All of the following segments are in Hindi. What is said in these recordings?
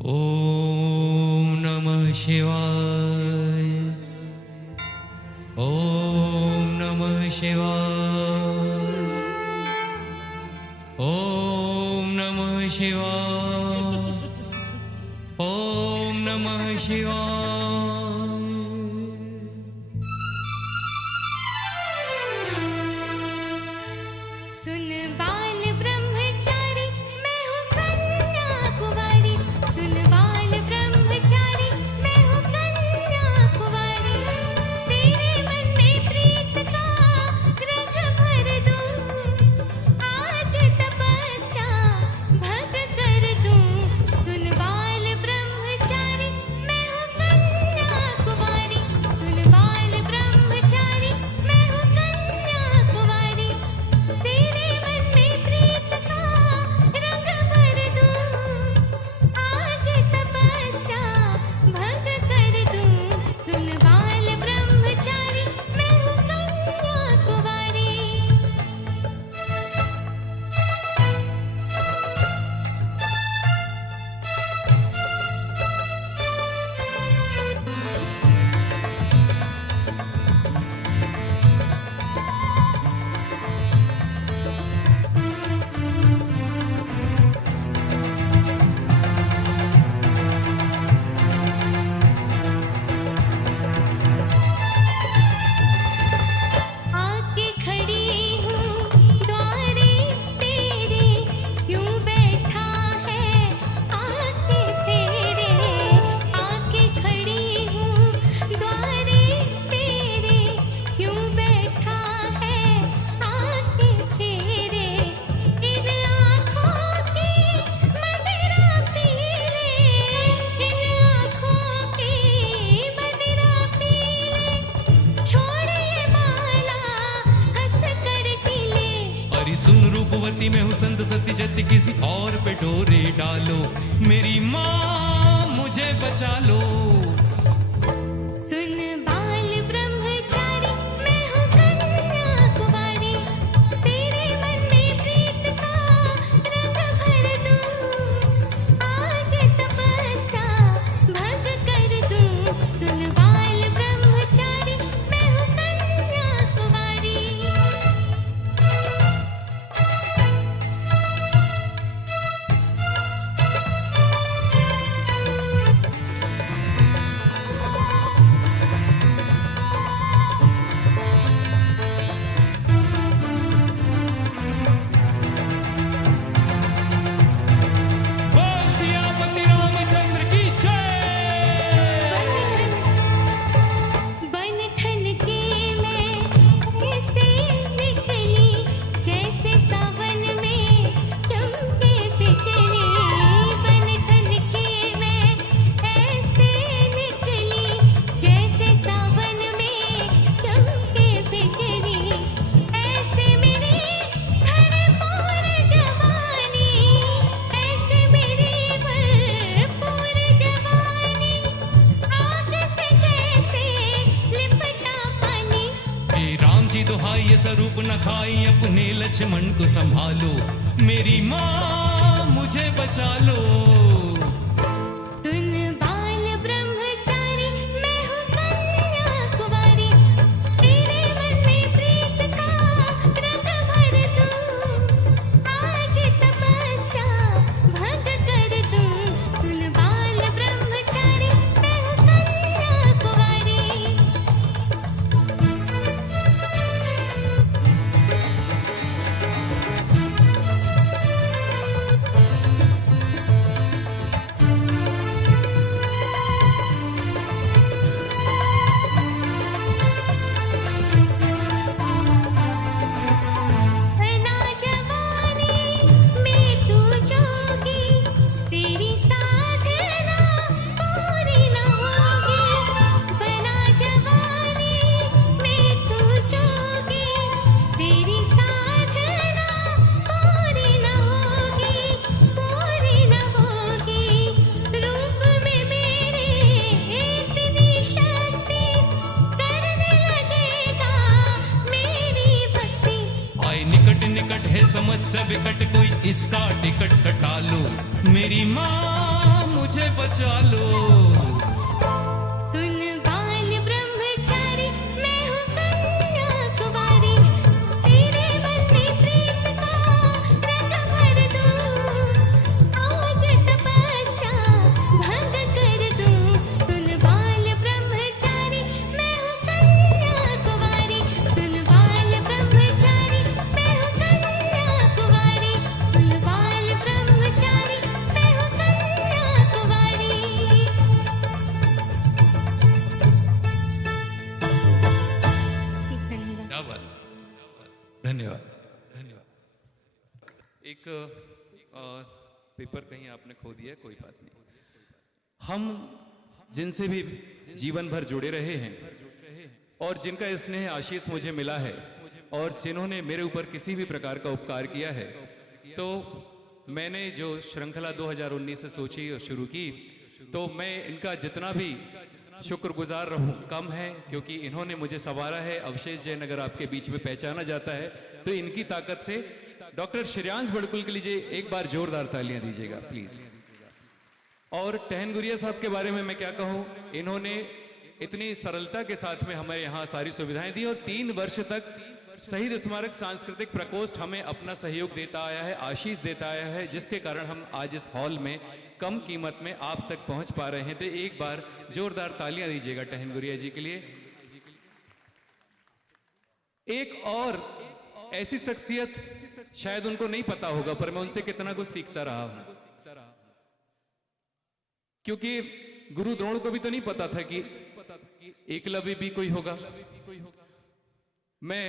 ओम नमः शिवाय। ओम नमः शिवाय। ओम नमः शिवाय। ओम नमः शिवाय। सुन बाल ब्रह्मचारी मैं हूँ कन्या कुंवारी। सुन बाल ब्रह्मचारी मैं हूँ कन्या कुंवारी। तेरे मन में प्रीत का रंग भर दूं। आज तपस्या भंग कर दूं। सुन बाल ब्रह्मचारी मैं हूँ कन्या कुंवारी। सुन बाल ब्रह्मचारी मैं हूँ कन्या कुंवारी। तेरे मन में प्रीत का रंग भर दूं। आज तपस्या भंग कर दूं। सुन बाल ब्रह्मचारी मैं हूँ कन्या कुंवारी। आके खड़ी हूँ द्वारे तेरे। क्यों बैठा है आके तेरे। आके खड़ी हूँ द्वारे तेरे। क्यों बैठा है आके तेरे। इन आँखों की मदिरा पी ले। इन आँखों की मदिरा पी ले। छोड़ ये माला हंस कर जी ले। अरे सुन रूपवती मैं हूँ संत सती जति किसी और पे डोरे डालो। मेरी माँ मुझे बचा लो। सुन बाल ब्रह्मचारी मैं हूँ कन्या कुंवारी। तेरे मन में प्रीत का रंग भर दूं। आज तपस्या भंग कर दूं। सुन बाल ब्रह्मचारी मैं हूँ कन्या कुंवारी। बोल सियापति रामचंद्र की जय। बन ठन के मैं ऐसे निकली जैसे सावन में चंपे बिछड़ी। बन ठन के मैं ऐसे निकली जैसे सावन में चंपे बिछड़ी। ऐसे मेरी भरपूर जवानी। ऐसे मेरी भरपूर जवानी। आग से जैसे लिपटा पानी। हे राम जी दुहाई ये स्वरूप न खाई अपने लक्ष्मण को संभालो। मेरी माँ मुझे बचा लो। सुन बाल ब्रह्मचारी मैं हूँ कन्या कुंवारी। तेरे मन में प्रीत का रंग भर दूं। आज तपस्या भंग कर दूं। सुन बाल ब्रह्मचारी मैं हूँ कन्या कुंवारी। बना जवानी में तू जोगी। तेरी साधना पूरी न होगी। बना जवानी में तू जोगी। तेरी साधना पूरी न होगी। पूरी न होगी। रूप में मेरे इतनी शक्ति करने लगेगा मेरी भक्ति। आए निकट निकट है समझ सब विकट कोई इसका टिकट कटा लो। मेरी माँ मुझे मुझे बचा लो। तुम बाल ब्रह्मचारी, मैं हूँ कन्या कुमारी, तेरे बल पे प्रेम का रंग भर दूं, आग तपस्या भंग कर दूं। तुम बाल ब्रह्मचारी, मैं हूँ कन्या कुमारी, तुम बाल ब्रह्मचारी, मैं हूँ कन्या कुमारी, तुम बाल ब्रह्मचारी, मैं हूँ कन्या कुमारी। क्या बात, धन्यवाद धन्यवाद। एक पेपर कहीं आपने खो दिया है, कोई बात नहीं। हम जिनसे भी जीवन भर जुड़े रहे हैं और जिनका स्नेह आशीष मुझे मिला है और जिन्होंने मेरे ऊपर किसी भी प्रकार का उपकार किया है, तो मैंने जो श्रृंखला 2019 से सोची और शुरू की, तो मैं इनका जितना भी शुक्रगुजार रहूं कम है, क्योंकि इन्होंने मुझे संवारा है। अवशेष जैन अगर आपके बीच में पहचाना जाता है तो इनकी ताकत से। डॉक्टर श्रेयांश बड़कुल के लिए एक बार जोरदार तालियां दीजिएगा प्लीज। और टहन गुरिया साहब के बारे में मैं क्या कहूं, इन्होंने इतनी सरलता के साथ में हमें यहाँ सारी सुविधाएं दी और 3 वर्ष तक शहीद स्मारक सांस्कृतिक प्रकोष्ठ हमें अपना सहयोग देता आया है, आशीष देता आया है, जिसके कारण हम आज इस हॉल में कम कीमत में आप तक पहुंच पा रहे हैं। तो एक बार जोरदार तालियां दीजिएगा टहन गुरिया जी के लिए। एक और ऐसी शख्सियत, शायद उनको नहीं पता होगा पर मैं उनसे कितना कुछ सीखता रहा हूं, क्योंकि गुरु द्रोण को भी तो नहीं पता था कि एकलव्य भी कोई होगा। मैं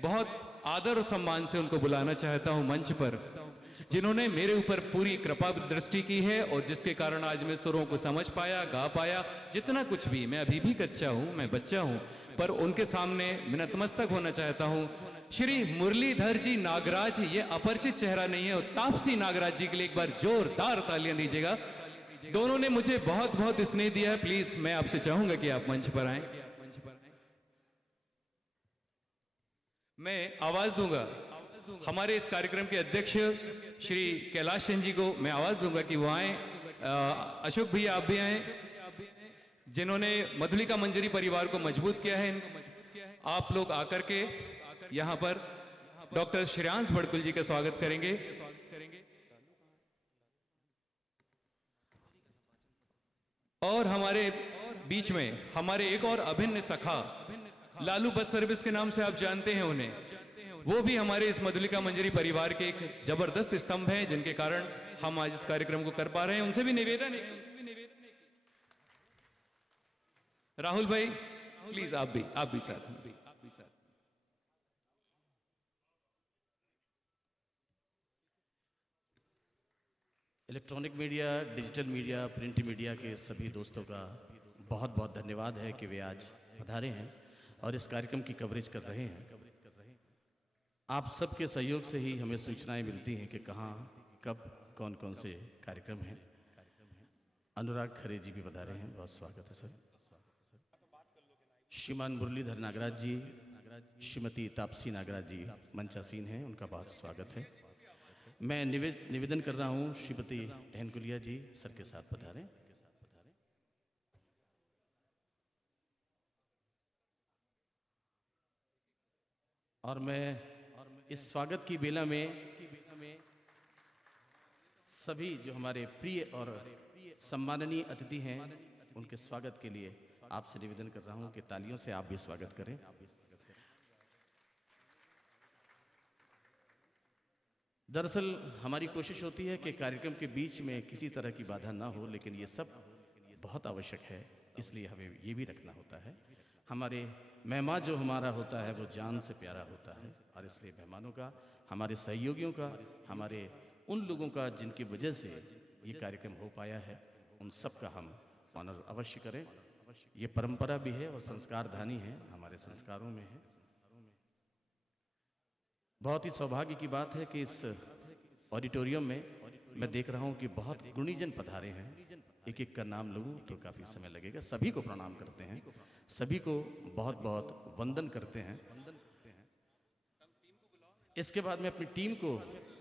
बहुत आदर और सम्मान से उनको बुलाना चाहता हूं मंच पर, जिन्होंने मेरे ऊपर पूरी कृपा दृष्टि की है और जिसके कारण आज मैं सुरों को समझ पाया, गा पाया। जितना कुछ भी, मैं अभी भी कच्चा हूं, मैं बच्चा हूं, पर उनके सामने मैं नतमस्तक होना चाहता हूं। श्री मुरलीधर जी नागराज, ये अपरिचित चेहरा नहीं है, और तापसी नागराज जी के लिए एक बार जोरदार तालियां दीजिएगा। दोनों ने मुझे बहुत बहुत स्नेह दिया है। प्लीज मैं आपसे चाहूंगा कि आप मंच पर आएं। मैं आवाज दूंगा हमारे इस कार्यक्रम के अध्यक्ष श्री कैलाश सेन जी को, मैं आवाज दूंगा कि वो आए। अशोक भैया आप भी आए, जिन्होंने मधुलिका मंजरी परिवार को मजबूत किया है। आप लोग आकर के यहां पर डॉक्टर श्रेयांश बड़कुल जी का स्वागत करेंगे। और हमारे बीच में हमारे एक और अभिन्न सखा, लालू बस सर्विस के नाम से आप जानते हैं उन्हें, वो भी हमारे इस मधुलिका मंजरी परिवार के एक जबरदस्त स्तंभ हैं, जिनके कारण हम आज इस कार्यक्रम को कर पा रहे हैं। उनसे भी निवेदन है, राहुल भाई प्लीज आप भी साथ में। Electronic media, digital media, print media के सभी दोस्तों का बहुत बहुत धन्यवाद है कि वे आज पधारे हैं और इस कार्यक्रम की कवरेज कर रहे हैं। आप सबके सहयोग से ही हमें सूचनाएं मिलती हैं कि कहाँ, कब, कौन कौन से कार्यक्रम हैं। अनुराग खरे जी भी पधारे हैं, बहुत स्वागत है सर। श्रीमान मुरलीधर नागराज जी, श्रीमती तापसी नागराज जी मंचासीन हैं, उनका बहुत स्वागत है। मैं निवेदन कर रहा हूँ श्रीमती टहन गुरिया जी सर के साथ पधारें। और मैं इस स्वागत की बेला में सभी जो हमारे प्रिय और सम्माननीय अतिथि हैं, उनके स्वागत के लिए आपसे निवेदन कर रहा हूं कि तालियों से आप भी स्वागत करें। दरअसल हमारी कोशिश होती है कि कार्यक्रम के बीच में किसी तरह की बाधा ना हो, लेकिन ये सब बहुत आवश्यक है, इसलिए हमें ये भी रखना होता है। हमारे मेहमान जो हमारा होता है वो जान से प्यारा होता है, और इसलिए मेहमानों का, हमारे सहयोगियों का, हमारे उन लोगों का जिनकी वजह से ये कार्यक्रम हो पाया है, उन सब का हम ऑनर अवश्य करें। ये परंपरा भी है और संस्कारधानी है, हमारे संस्कारों में है। बहुत ही सौभाग्य की बात है कि इस ऑडिटोरियम में मैं देख रहा हूँ कि बहुत गुणीजन पधारे हैं। एक एक का नाम लूँ तो काफ़ी समय लगेगा। सभी को प्रणाम करते हैं, सभी को बहुत बहुत वंदन करते हैं। इसके बाद मैं अपनी टीम को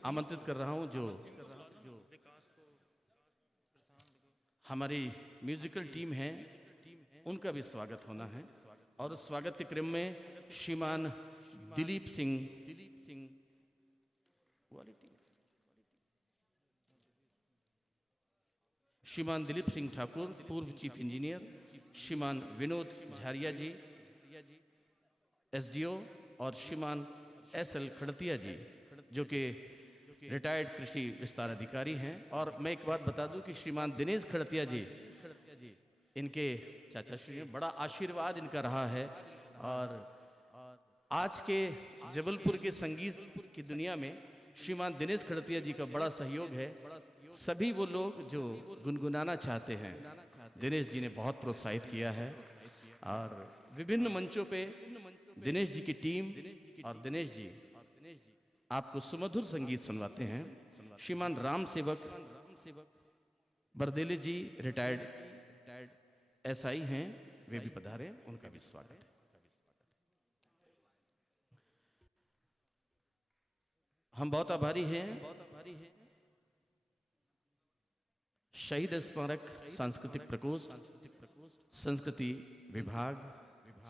आमंत्रित कर रहा हूँ, जो हमारी म्यूजिकल टीम है, उनका भी स्वागत होना है। और उस स्वागत के क्रम में श्रीमान दिलीप सिंह श्रीमान दिलीप सिंह ठाकुर, पूर्व चीफ इंजीनियर, श्रीमान विनोद झारिया जी एसडीओ, और श्रीमान एसएल खड़तिया जी जो कि रिटायर्ड कृषि विस्तार अधिकारी हैं। और मैं एक बात बता दूं कि श्रीमान दिनेश खड़तिया जी, इनके चाचा श्री हैं, बड़ा आशीर्वाद इनका रहा है। और आज के जबलपुर के संगीत की दुनिया में श्रीमान दिनेश खड़तिया जी का बड़ा सहयोग है। सभी वो लोग जो गुनगुनाना चाहते हैं, दिनेश जी ने बहुत प्रोत्साहित किया है। और विभिन्न मंचों पे दिनेश जी की टीम और दिनेश जी आपको सुमधुर संगीत सुनवाते हैं। श्रीमान राम सेवक बरदेले जी रिटायर्ड एसआई हैं, वे भी पधारे, उनका भी स्वागत है। हम बहुत आभारी हैं शहीद स्मारक सांस्कृतिक प्रकोष्ठ, संस्कृति विभाग,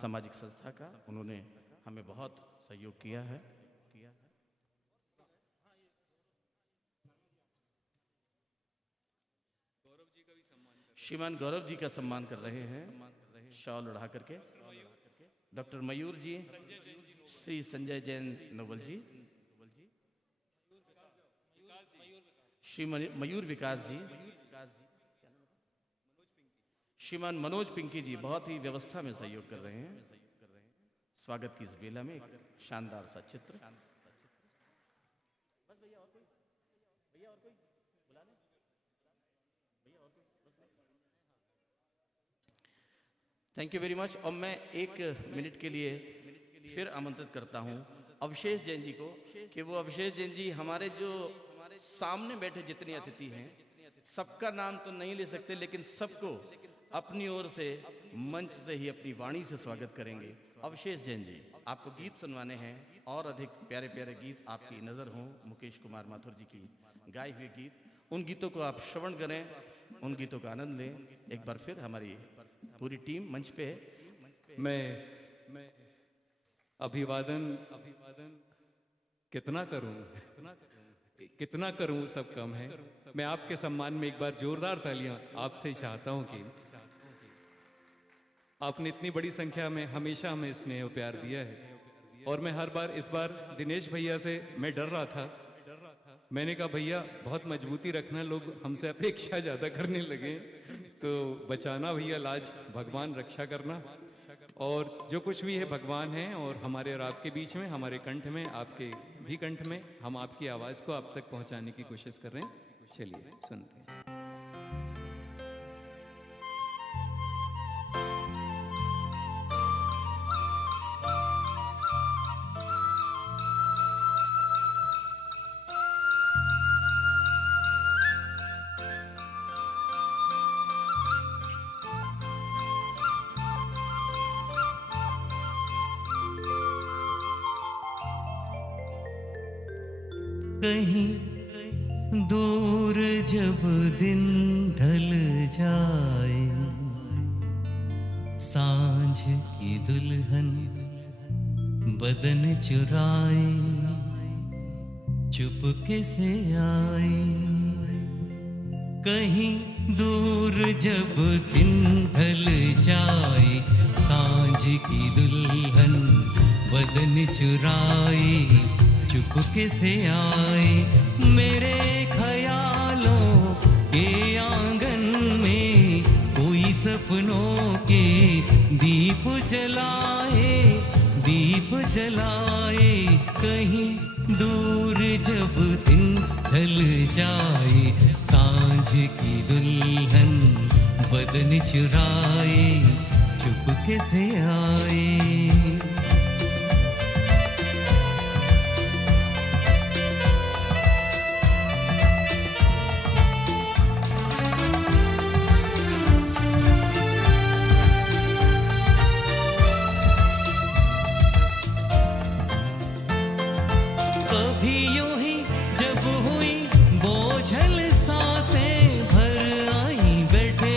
सामाजिक संस्था का। उन्होंने हमें बहुत सहयोग किया है। श्रीमान गौरव जी का सम्मान कर रहे हैं शॉल उड़ा करके। डॉक्टर मयूर जी, श्री संजय जैन नोबल जी, श्री मयूर विकास जी, श्रीमान मनोज पिंकी जी बहुत ही व्यवस्था में सहयोग कर रहे हैं। स्वागत की इस बेला में एक शानदार सा चित्र। Thank you very much. और मैं एक मिनट के लिए फिर आमंत्रित करता हूं अवशेष जैन जी को कि वो अवशेष जैन जी हमारे जो सामने बैठे जितने अतिथि हैं, सबका नाम तो नहीं ले सकते, लेकिन सबको अपनी ओर से मंच से ही अपनी वाणी से स्वागत करेंगे। अवशेष जैन जी, आपको गीत सुनवाने हैं और अधिक प्यारे प्यारे गीत आपकी नज़र हों। मुकेश कुमार माथुर जी की गाए हुए गीत, उन गीतों को आप श्रवण करें, उन गीतों का आनंद लें। एक बार फिर हमारी पूरी टीम मंच पे है। मैं अभिवादन कितना करूं सब कम है। मैं आपके सम्मान में एक बार जोरदार तालियां आपसे ही चाहता हूं कि आपने इतनी बड़ी संख्या में हमेशा हमें स्नेह और प्यार दिया है। और मैं हर बार, इस बार दिनेश भैया से मैं डर रहा था। मैंने कहा भैया बहुत मजबूती रखना, लोग हमसे अपेक्षा ज़्यादा करने लगे तो बचाना भैया, लाज भगवान रक्षा करना। और जो कुछ भी है भगवान है, और हमारे और आपके बीच में, हमारे कंठ में, आपके भी कंठ में, हम आपकी आवाज़ को आप तक पहुंचाने की कोशिश कर रहे हैं। चलिए सुनते हैं। कहीं दूर जब दिन ढल जाए, सांझ की दुल्हन बदन चुराए, चुपके से आए। कहीं दूर जब दिन ढल जाए, सांझ की दुल्हन बदन चुराए, चुपके से आए। मेरे ख्यालों के आंगन में कोई सपनों के दीप जलाए, दीप जलाए। कहीं दूर जब दिन ढल जाए, सांझ की दुल्हन बदन चुराए, चुपके से आए। जब हुई बोझल सांसें भर आई, बैठे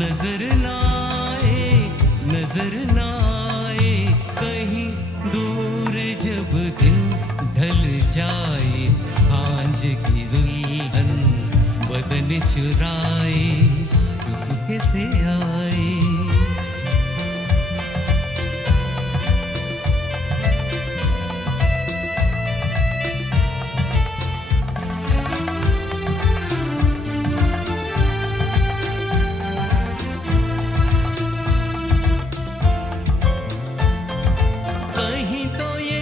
नजर ना आए, नजर ना आए। कहीं दूर जब दिन ढल जाए, सांझ की दुल्हन बदन चुराए, चुपके से आए। कहीं तो ये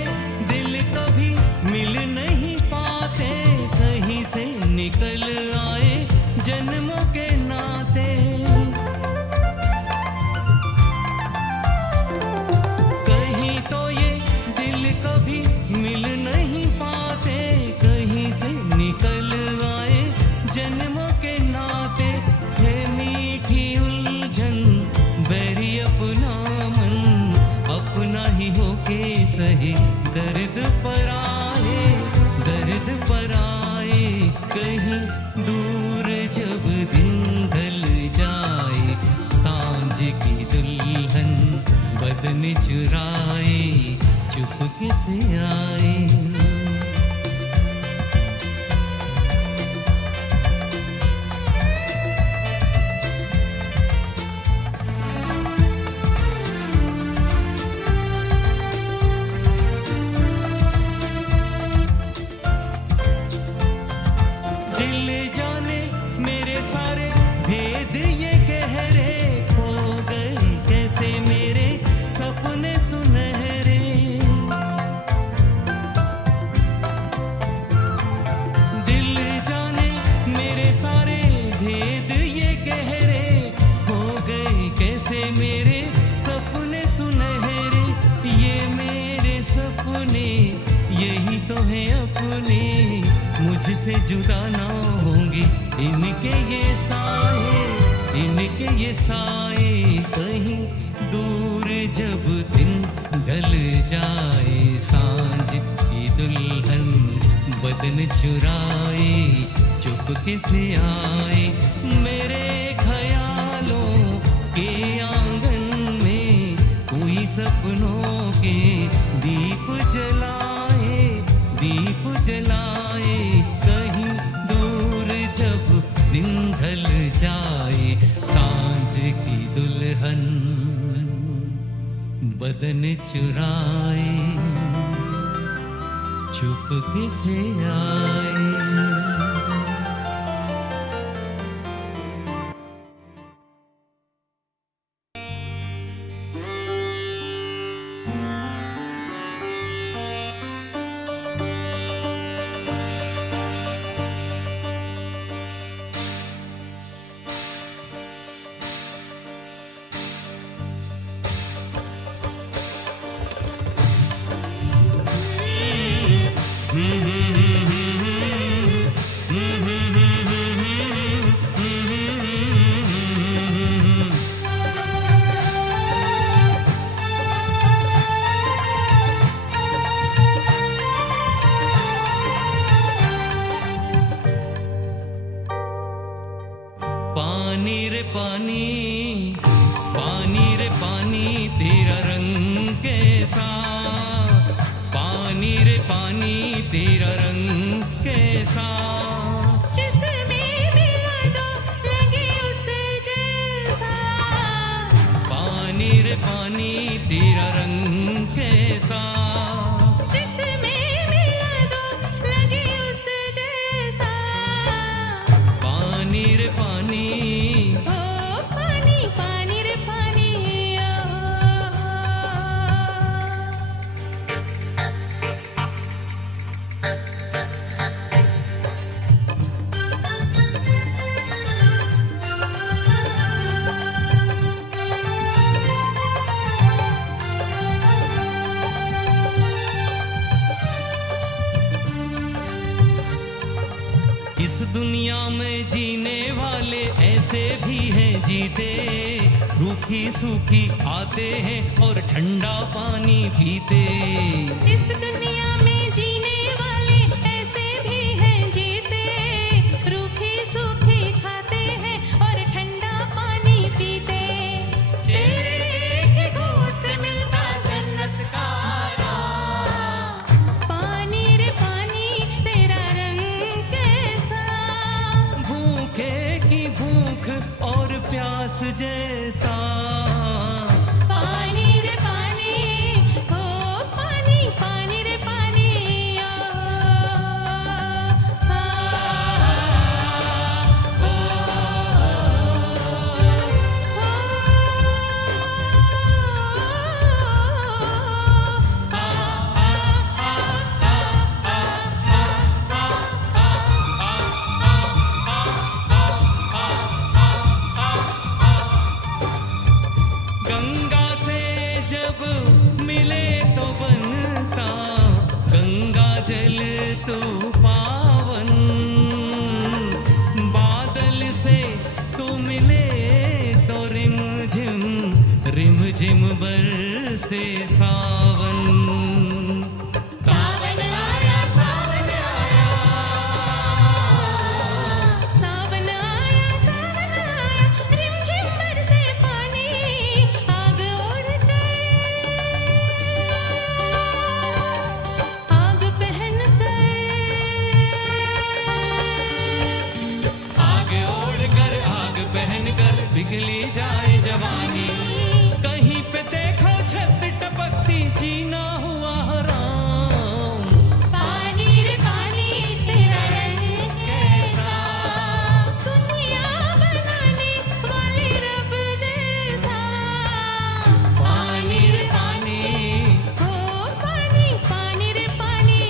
दिल कभी मिल नहीं पाते, कहीं से निकल आए जन्मों के नाते। कहीं तो ये दिल कभी मिल नहीं पाते, कहीं से निकल आए जन्मों के नाते। है मीठी उलझन बैरी अपना मन, अपना ही होके सही दर्द पर आए, दर्द पर आए। कहीं दूर जब दिन ढल जाए, सांझ की दुल्हन बदन चुराए, चुपके से आए। दिल जाने मेरे सारे भेद ये गहरे, खो गए कैसे मेरे सपने सुनहरे। दिल जाने मेरे सारे भेद ये गहरे, खो गए कैसे मेरे सपने सुनहरे। ये मेरे सपने यही तो है अपने, मुझसे जुदा ना होंगे इनके ये साए, इनके ये साए। कहीं दूर जब दिन ढल जाए, सांझ की दुल्हन बदन चुराए, चुपके से आए। मेरे ख्यालों के आंगन में कोई सपनों के दीप जलाए, दीप जलाए। कहीं दूर जब दिन ढल जाए, सांझ की दुल्हन बदन चुराए, चुपके से आए। पानी रे पानी, पानी रे पानी तेरा रंग कैसा। पानी रे पानी तेरा रंग कैसा। जिसमें मिला दो लगे उस जैसा। पानी रे पानी तेरा रंग कैसा। जिसमें मिला दो लगे उस जैसा। पानी रे पानी, ओ पानी पानी रे पानी इस दुनिया में जीने वाले ऐसे भी हैं जीते, रूखी सूखी आते हैं और ठंडा पानी पीते। इस दुनिया में जीने वाले ऐसे भी हैं जीते, रूखी सूखी खाते हैं और ठंडा पानी पीते। जैसा। पानी रे पानी, ओ पानी पानी रे पानी, ओ गंगा से जब मिले तो बनता गंगा जल तो पावन, बादल से तो मिले तो रिम झिम बरसे सावन। सावन आया सावन आया, सावन आया सावन आया, रिमझिम बरसे पानी, आग ओढ़ कर, आग पहन कर, आग ओढ़ कर आग पहन कर पिघली जाए जवानी, कहीं पे देखो छत टपकती जीना हुआ हराम। पानी रे पानी तेरा रंग कैसा, दुनिया बनाने वाले रब जैसा। पानी रे पानी, ओ पानी पानी रे पानी,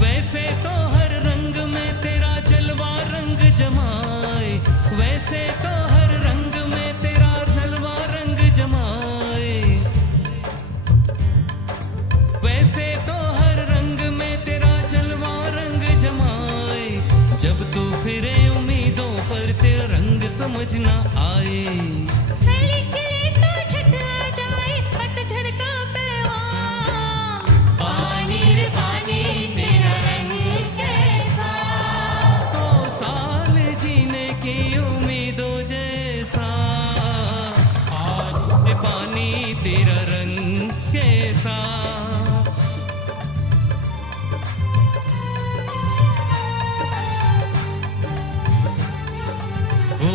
वैसे तो हर रंग में तेरा जलवा रंग जमाए, वैसे तो हर रंग में तेरा जलवा रंग जमाए, वैसे तो हर रंग में तेरा जलवा रंग जमाए, जब तू फिरे उम्मीदों पर तेरा रंग समझ ना आए। कली खिले तो छठ आ जाए, पतझड़ का पैगाम। पानी रे पानी तेरा रंग कैसा, तो साल जीने की उम्मीदों जैसा, आज ये पानी तेरा रंग कैसा। ओ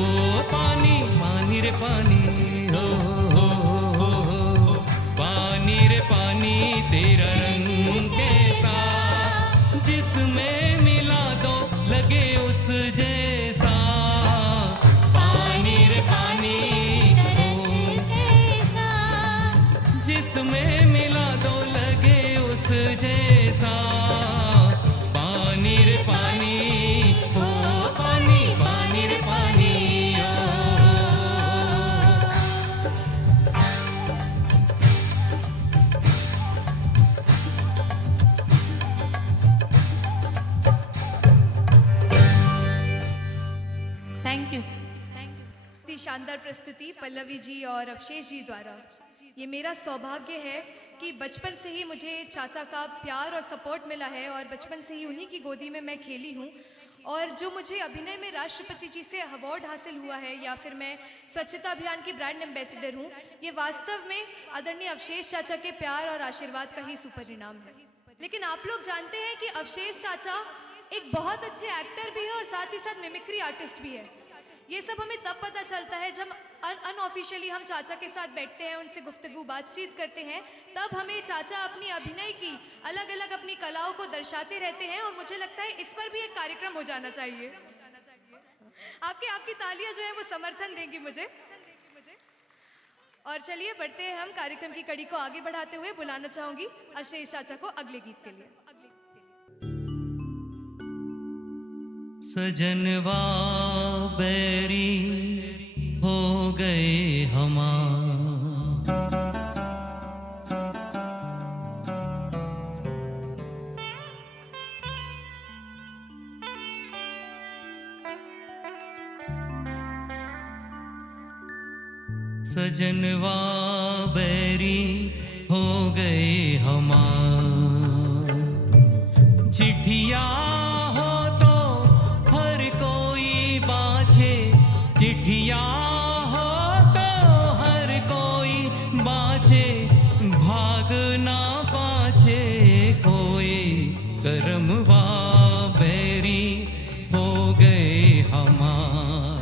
पानी पानी रे पानी, हो हो, पानी रे पानी तेरा रंग कैसा, जिसमें मिला दो लगे उस जैसा। पानी रे पानी, रंग कैसा, जिसमें मिला दो लगे उस जैसा। पानी रे पानी, ओ पानी पानी रे पानी, ओ। Thank you. इतनी शानदार प्रस्तुति पल्लवी जी और अवशेष जी द्वारा। ये मेरा सौभाग्य है कि बचपन से ही मुझे चाचा का प्यार और सपोर्ट मिला है और बचपन से ही उन्हीं की गोदी में मैं खेली हूँ। और जो मुझे अभिनय में राष्ट्रपति जी से अवार्ड हासिल हुआ है या फिर मैं स्वच्छता अभियान की ब्रांड एम्बेसडर हूँ, ये वास्तव में आदरणीय अवशेष चाचा के प्यार और आशीर्वाद का ही सुपरिणाम है। लेकिन आप लोग जानते हैं कि अवशेष चाचा एक बहुत अच्छे एक्टर भी है और साथ ही साथ मिमिक्री आर्टिस्ट भी है। ये सब हमें तब पता चलता है जब अनऑफिशियली हम चाचा के साथ बैठते हैं, उनसे गुफ्तगू बातचीत करते हैं, तब हमें चाचा अपनी अभिनय की अलग अलग अपनी कलाओं को दर्शाते रहते हैं। और मुझे लगता है इस पर भी एक कार्यक्रम हो जाना चाहिए। आपकी तालियां जो है वो समर्थन देंगी मुझे। और चलिए बढ़ते हैं हम कार्यक्रम की कड़ी को आगे बढ़ाते हुए बुलाना चाहूंगी अवशेष चाचा को अगले गीत के लिए। सजनवा बैरी हो गए हमार, सजनवा बैरी हो गए हमार। चिट्ठिया हो तो हर कोई बाँचे, चिट्ठिया हो तो हर कोई बाँचे, भाग ना पाचे कोई, करमवा बैरी हो गए हमार।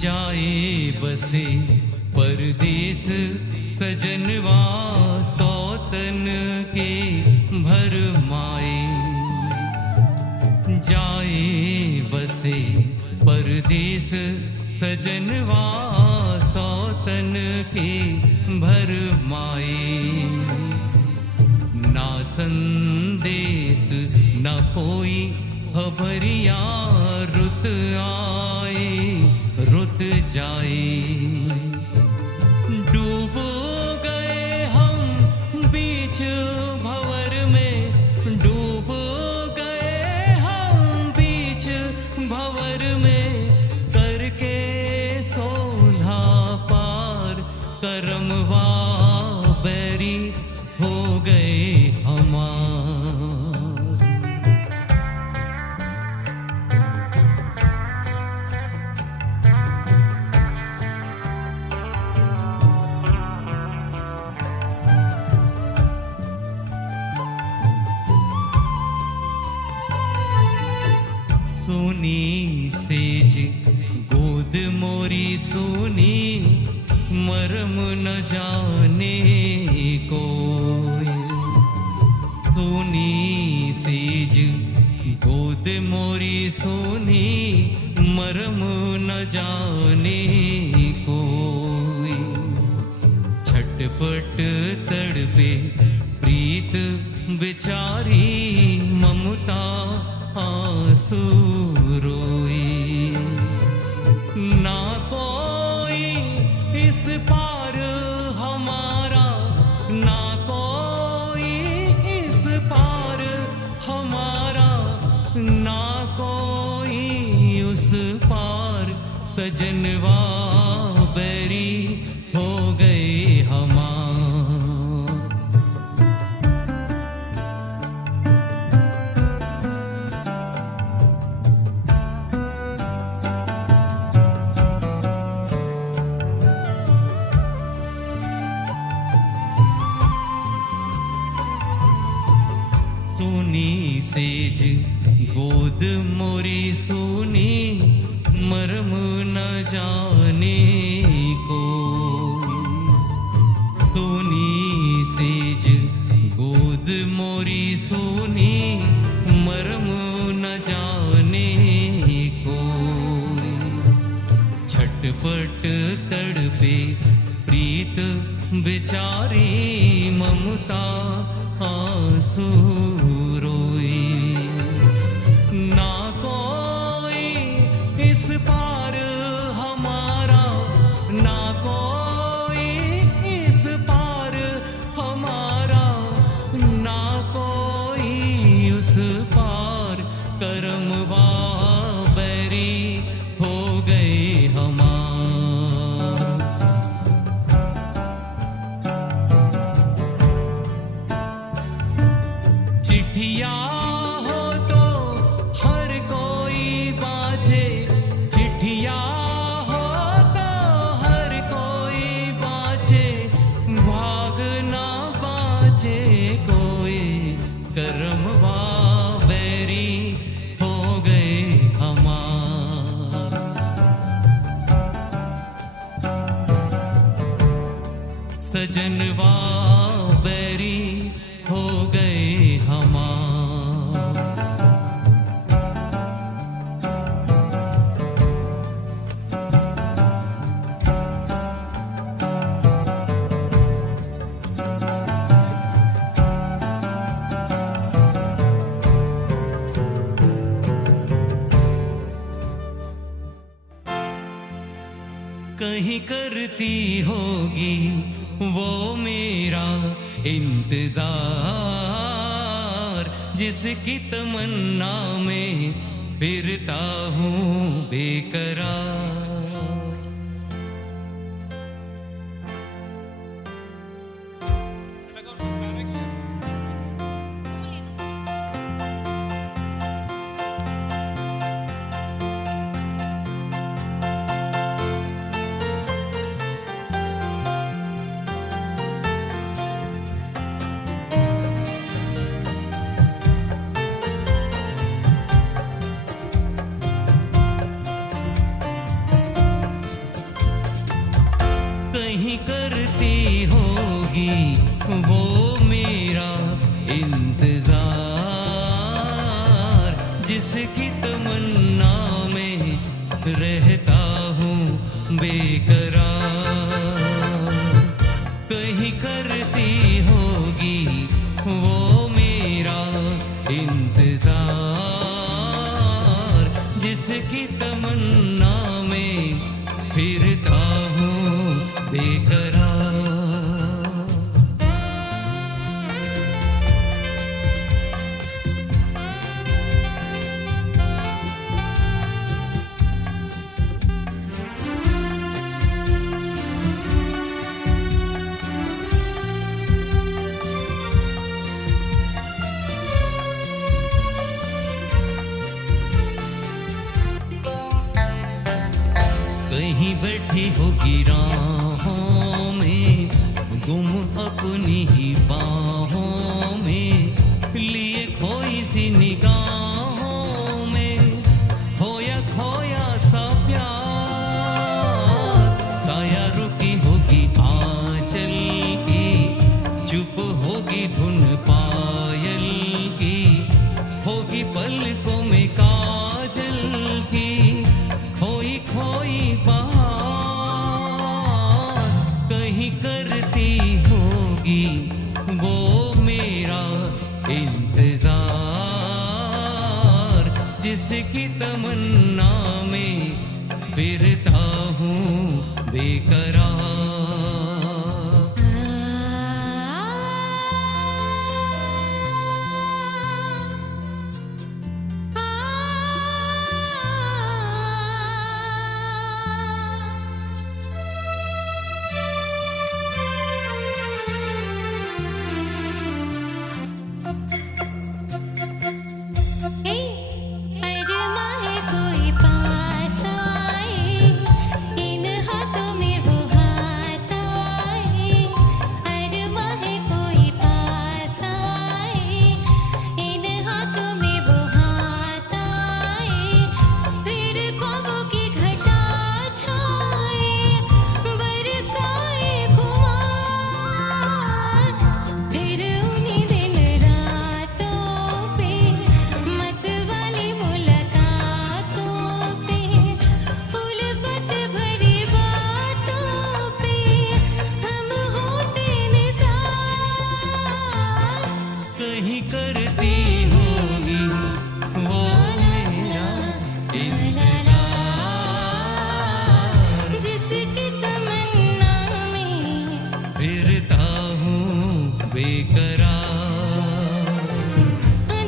जाए बसे परदेस सजनवा सौतन के भरमाए। जाए बसे परदेस सजनवा सौतन के भरमाए। ना संदेश न कोई खबरिया, रुत आए रुत जाए। डूब गए हम बीच भंवर में, डूब गए हम बीच भंवर में, करके सोलहा पार, करमवा बैरी हो गए हमार। सोनी सेज गोद मोरी सोनी, मरम न जाने कोई। सोनी सेज गोद मोरी सोनी, मरम न जाने कोई। छटपट तड़पे प्रीत बेचारी, ममता आंसू रोई। ना कोई इस पार हमारा, ना कोई इस पार हमारा, ना कोई उस पार, सजनवा बैरी हो गए हमार। सोनी सेज गोद मोरी सोनी, मरम न जाने कोई। सोनी सेज गोद मोरी सोनी, मरम न जाने कोई। छटपट तड़पे प्रीत बेचारी, ममता आंसू रोई। ना कोई इस पार हमारा, ना कोई इस पार हमारा, ना कोई उस पार, करमवा बैरी हो गए हमार। कहीं करती होगी वो मेरा इंतजार, जिसकी तमन्ना में फिरता हूँ बेकरार। कहीं करती होगी वो मेरा इंतजार, जिसकी तमन्ना में रहता हूँ बेकरार। कहीं करती होगी वो मेरा इंतजार, जिसकी तमन्ना में फिरता हूँ बेकरार। कहीं बैठी होगी राहों में, गुम अपनी ही बाहों में, लिए खोई सी निगाहों में, खोया खोया सा प्यार। साया रुकी होगी आंचल की, चुप होगी धुन पायल की, होगी पलकों में काजल की, खोई खोई बात कहीं करती होगी वो मेरा इंतजार, जिसकी तमन्ना में फिरता हूँ बेकरार। अरमा है कोई पास आए, इन हाथों में वो हाथ आए। अरमा है कोई पास आए, इन हाथों में वो हाथ आए। फिर ख्वाबों की घटा छाए, बरसाए खुमार। फिर उन्हीं दिन रातों पे, मत वाली मुलाकातों पे, उल्फत भरी बातों पे हम होते निसार। कहीं करती होगी वो मेरा इंतजार, जिसकी तमन्ना में फिरता हूँ बेकरार,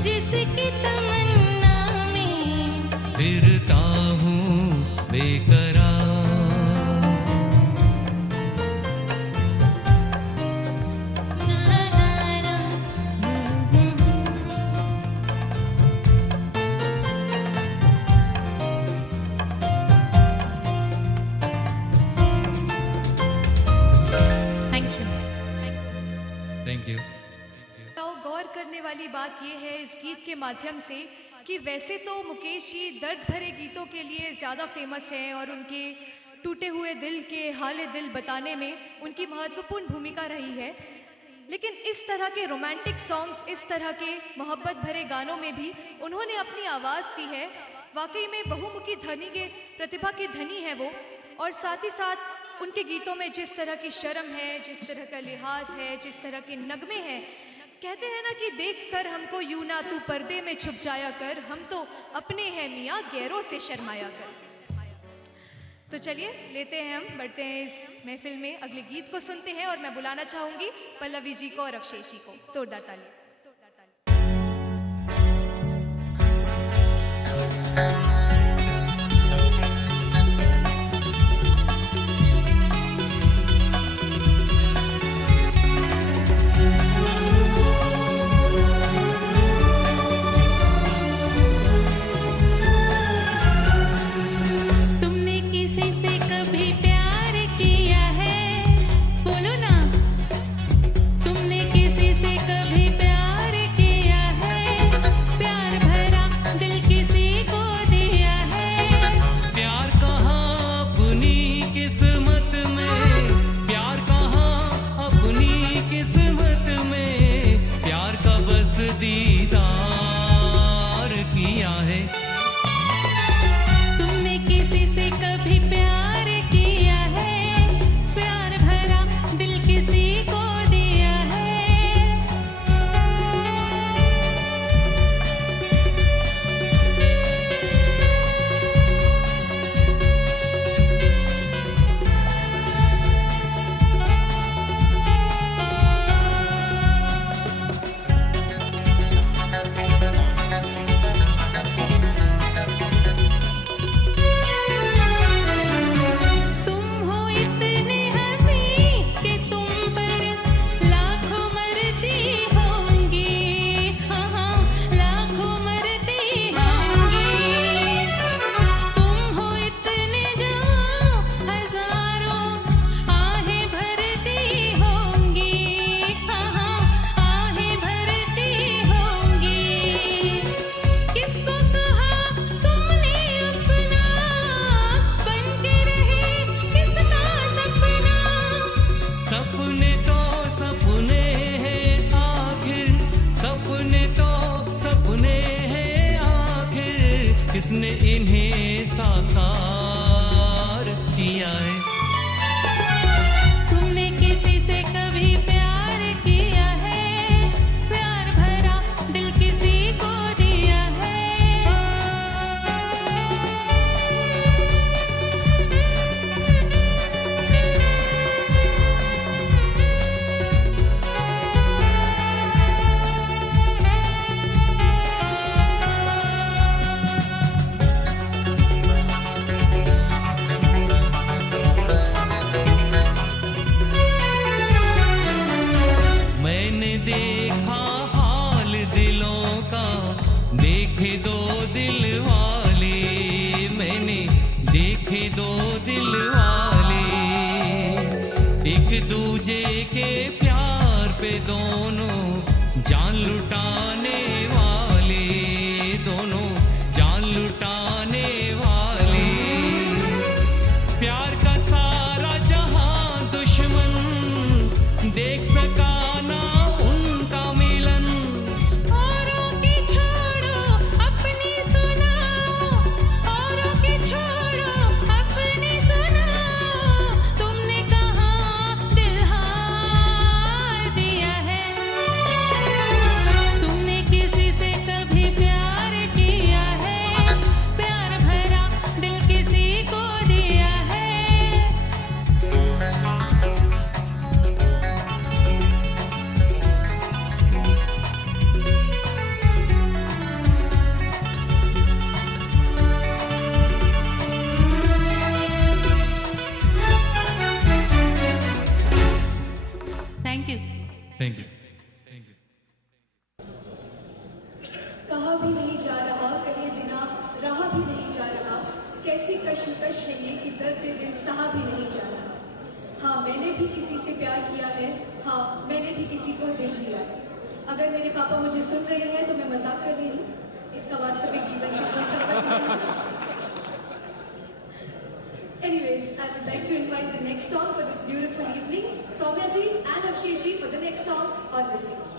जिसकी तमन्ना में फिरता हूँ बेकरार। ना ना ना। Thank you. Thank you. तो गौर करने वाली बात यह है इस गीत के माध्यम से कि वैसे तो मुकेश जी दर्द भरे गीतों के लिए ज़्यादा फेमस हैं और उनके टूटे हुए दिल के हाले दिल बताने में उनकी महत्वपूर्ण भूमिका रही है, लेकिन इस तरह के रोमांटिक सॉन्ग्स, इस तरह के मोहब्बत भरे गानों में भी उन्होंने अपनी आवाज़ दी है। वाकई में बहुमुखी धनी के प्रतिभा के धनी है वो, और साथ ही साथ उनके गीतों में जिस तरह की शर्म है, जिस तरह का लिहाज है, जिस तरह के नगमे हैं, कहते हैं ना कि देख कर हमको यूं ना तू पर्दे में छुप जाया कर, हम तो अपने हैं मियाँ गैरों से शर्माया कर। तो चलिए लेते हैं, हम बढ़ते हैं इस महफिल में, अगले गीत को सुनते हैं और मैं बुलाना चाहूंगी पल्लवी जी को और अवशेष जी को। जोरदार तालियां। तुमने किसी से कभी प्यार किया है? बोलो ना। तुमने किसी से कभी प्यार किया है? प्यार भरा दिल किसी को दिया है? प्यार कहाँ अपनी किस्मत में, प्यार कहाँ अपनी किस्मत में, प्यार का बस दीदार किया है। तुमने किसी से कभी प्यार किया है? प्यार भरा दिल किसी को दिया है? तुम हो इतने हंसी कि तुम पर लाखों मरती होंगी। हाँ हाँ, लाखों मरती होंगी। तुम हो इतने जवां, हजारों आहें भरती होंगी। हाँ हाँ, आहें भरती होंगी। किसको कहा तुमने अपना, बन के रहे किसका सपना? सपने तो सपने हैं आखिर, सपने तो सपने हैं आखिर, किसने इन्हें साकार किया है। तुमने किसी से कभी प्यार किया है? प्यार भरा दिल किसी को दिया है? मैंने देखा हाल दिलों का, देखे दो दिल वाले, मैंने देखे दो दिल वाले, एक दूजे के प्यार पे दोनों जान लुटाने वाले, दोनों जान लुटाने वाले। प्यार का सारा जहां दुश्मन देख सका ना उनका मिलन। औरों की छोड़ो अपनी सुनाओ, औरों की छोड़ो अपनी सुनाओ। तुमने कहाँ दिल हार दिया है? तुमने किसी से कभी प्यार किया है? प्यार भरा दिल किसी को दिया है? Thank you. Thank you. कहा भी नहीं जा रहा, कहे बिना रहा भी नहीं जा रहा, कैसी कश्मकश है ये कि दर्द दिल सहा भी नहीं जा रहा। हाँ, मैंने भी किसी से प्यार किया है, हाँ मैंने भी किसी को दिल दिया है। अगर मेरे पापा मुझे सुन रहे हैं तो मैं मजाक कर रही हूँ, इसका वास्तविक जीवन से कोई संबंध नहीं है। Anyways, I would like to invite the next song for this beautiful evening, Soumya ji and Avshesh ji for the next song on the stage.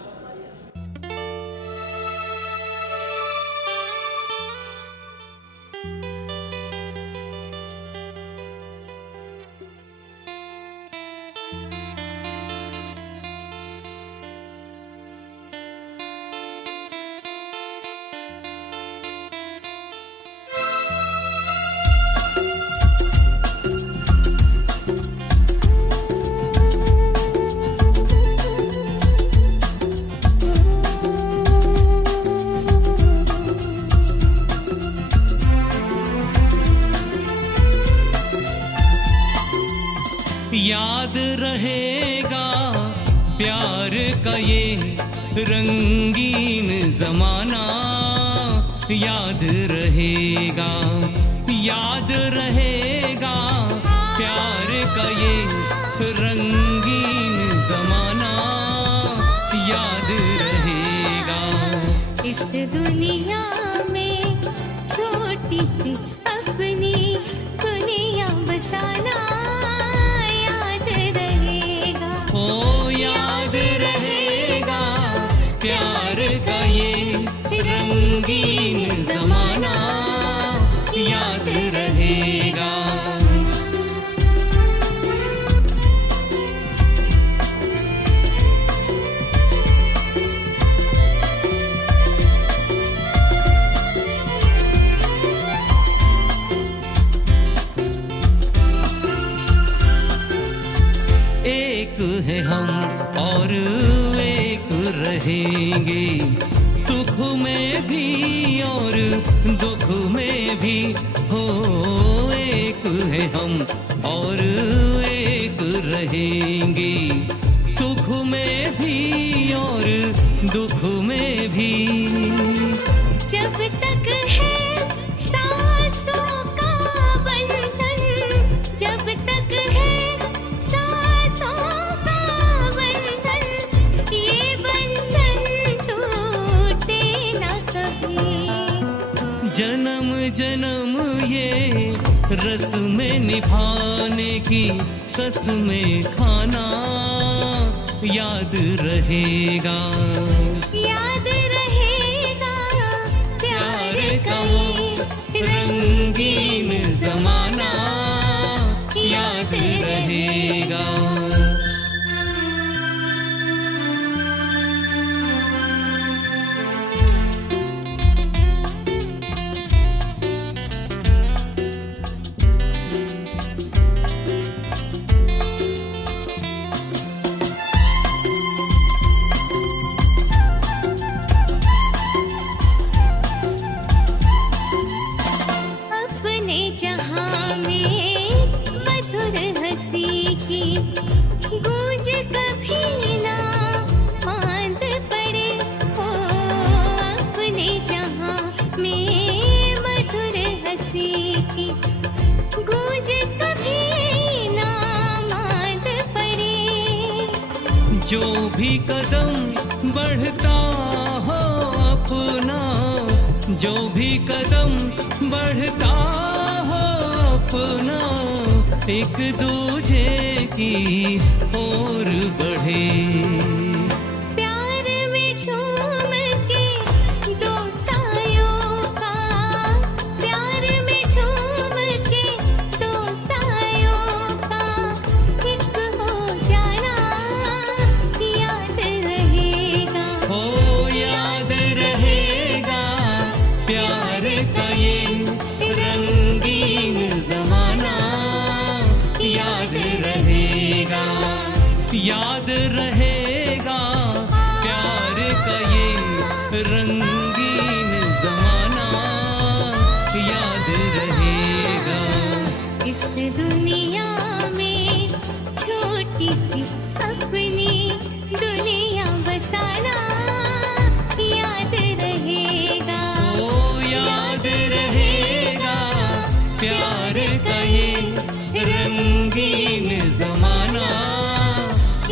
याद रहेगा प्यार का ये रंगीन जमाना, याद रहेगा, याद रहेगा प्यार का ये रंगीन जमाना, याद रहेगा। इस दुनिया में छोटी सी अपनी दुनिया बसाना, याद रहेगा। ओ याद रहेगा प्यार का ये रंगीन जमाना, याद रहेगा। एक है हम और एक रहेंगे, सुख में भी और दुख में भी हो। एक है हम और एक रहेंगे, सुख में भी और दुख में भी। जब तक है सांसों का बंधन, जब तक है सांसों का बंधन, ये बंधन टूटे ना कभी। जन्म जन्म ये रस्में निभाने की कसमें खाना, याद रहेगा, याद रहेगा प्यार का ये रंगीन जमाना, याद रहेगा। अपने जहां में मधुर हंसी की गूंज कभी ना मांद पड़े। ओ अपने जहां में मधुर हंसी की गूंज कभी ना मांद पड़े। जो भी कदम बढ़ता हो अपना, जो भी कदम बढ़ता हो अपना, एक दूजे की ओर बढ़े। प्यार में झूम के दो सायों का, प्यार में झूम के दो सायों का एक हो जाना, याद रहेगा। हो याद रहेगा प्यार का ये रंगीन जमाना, याद रहेगा, याद रहेगा प्यार का ये रंगीन जमाना, याद रहेगा। इस दुनिया में छोटी सी अपनी दुनिया बसाना, याद रहेगा। ओ याद रहेगा प्यार का ये रंगीन जमाना,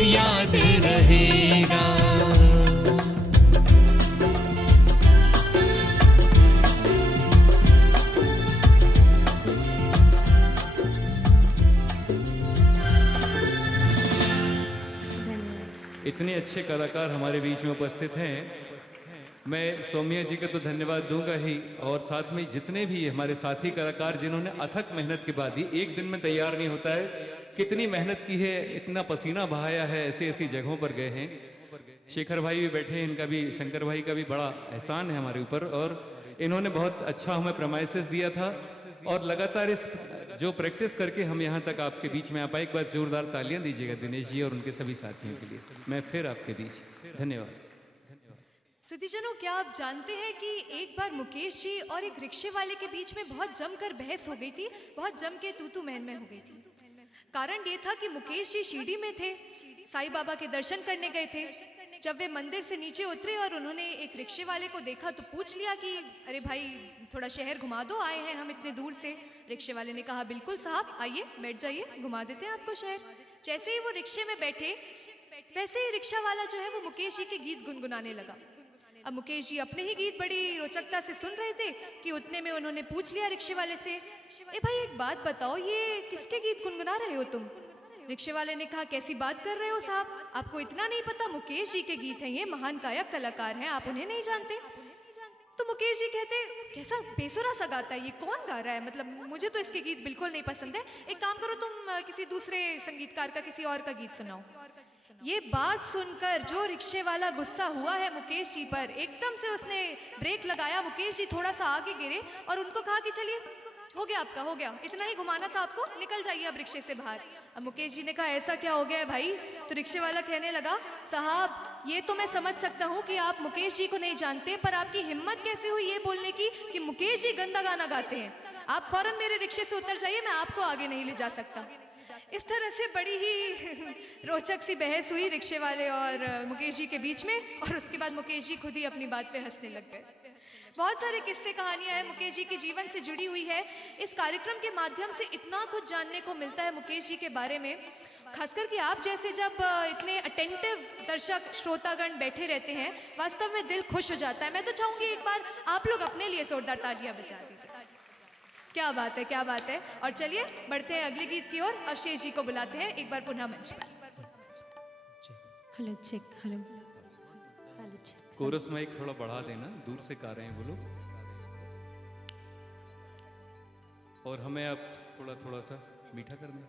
याद रहेगा। इतने अच्छे कलाकार हमारे बीच में उपस्थित हैं। मैं सौम्या जी का तो धन्यवाद दूंगा ही, और साथ में जितने भी हमारे साथी कलाकार जिन्होंने अथक मेहनत के बाद ही, एक दिन में तैयार नहीं होता है, कितनी मेहनत की है, इतना पसीना बहाया है, ऐसी ऐसी जगहों पर गए हैं। शेखर भाई भी बैठे हैं, इनका भी, शंकर भाई का भी बड़ा एहसान है हमारे ऊपर, और इन्होंने बहुत अच्छा हमें प्रमाइसेस दिया था, और लगातार इस जो प्रैक्टिस करके हम यहाँ तक आपके बीच में आ पाए। एक बार जोरदार तालियां दीजिएगा दिनेश जी और उनके सभी साथियों के लिए। मैं फिर आपके बीच, धन्यवाद। सुधीजनों, क्या आप जानते हैं कि एक बार मुकेश जी और एक रिक्शे वाले के बीच में बहुत जमकर बहस हो गई थी, बहुत जम के तू मैं हो गई थी। कारण ये था कि मुकेश जी शिरडी में थे, साईं बाबा के दर्शन करने गए थे। जब वे मंदिर से नीचे उतरे और उन्होंने एक रिक्शे वाले को देखा तो पूछ लिया कि अरे भाई थोड़ा शहर घुमा दो, आए हैं हम इतने दूर से। रिक्शे वाले ने कहा बिल्कुल साहब, आइए बैठ जाइए, घुमा देते हैं आपको शहर। जैसे ही वो रिक्शे में बैठे वैसे ही रिक्शा वाला जो है वो मुकेश जी के गीत गुनगुनाने लगा। अब मुकेश जी अपने ही गीत बड़ी रोचकता से सुन रहे थे कि उतने में उन्होंने पूछ लिया रिक्शे वाले से, ए भाई एक बात बताओ, ये किसके गीत गुनगुना रहे हो तुम? रिक्शे वाले ने कहा कैसी बात कर रहे हो साहब, आपको इतना नहीं पता? मुकेश जी के गीत हैं, ये महान गायक कलाकार हैं, आप उन्हें नहीं जानते? तो मुकेश जी कहते कैसा बेसुरा सा गाता है, ये कौन गा रहा है, मतलब मुझे तो इसके गीत बिल्कुल नहीं पसंद है, एक काम करो तुम किसी दूसरे संगीतकार का, किसी और का गीत सुनाओ। ये बात सुनकर जो रिक्शे वाला गुस्सा हुआ है मुकेश जी पर, एकदम से उसने ब्रेक लगाया। मुकेश जी थोड़ा सा आगे गिरे और उनको कहा कि चलिए हो गया आपका, हो गया, इतना ही घुमाना था आपको, निकल जाइए अब रिक्शे से बाहर। अब मुकेश जी ने कहा ऐसा क्या हो गया है भाई? तो रिक्शे वाला कहने लगा साहब ये तो मैं समझ सकता हूँ कि आप मुकेश जी को नहीं जानते, पर आपकी हिम्मत कैसे हुई ये बोलने की कि मुकेश जी गंदा गाना गाते हैं? आप फौरन मेरे रिक्शे से उतर जाइए, मैं आपको आगे नहीं ले जा सकता। इस तरह से बड़ी ही रोचक सी बहस हुई रिक्शे वाले और मुकेश जी के बीच में, और उसके बाद मुकेश जी खुद ही अपनी बात पे हंसने लग गए। बहुत सारे किस्से कहानियां हैं मुकेश जी के जीवन से जुड़ी हुई है। इस कार्यक्रम के माध्यम से इतना कुछ जानने को मिलता है मुकेश जी के बारे में, खासकर कि आप जैसे जब इतने अटेंटिव दर्शक श्रोतागण बैठे रहते हैं, वास्तव में दिल खुश हो जाता है। मैं तो चाहूंगी एक बार आप लोग अपने लिए जोरदार तालियां बजा दीजिए। क्या बात है, क्या बात है। और चलिए बढ़ते हैं अगले गीत की ओर। अवशेष जी को बुलाते हैं एक बार पुनः मंच पर। Hello check, hello hello check. Chorus mic थोड़ा बढ़ा देना, दूर से गा रहे हैं वो लोग, और हमें अब थोड़ा थोड़ा सा मीठा कर दें।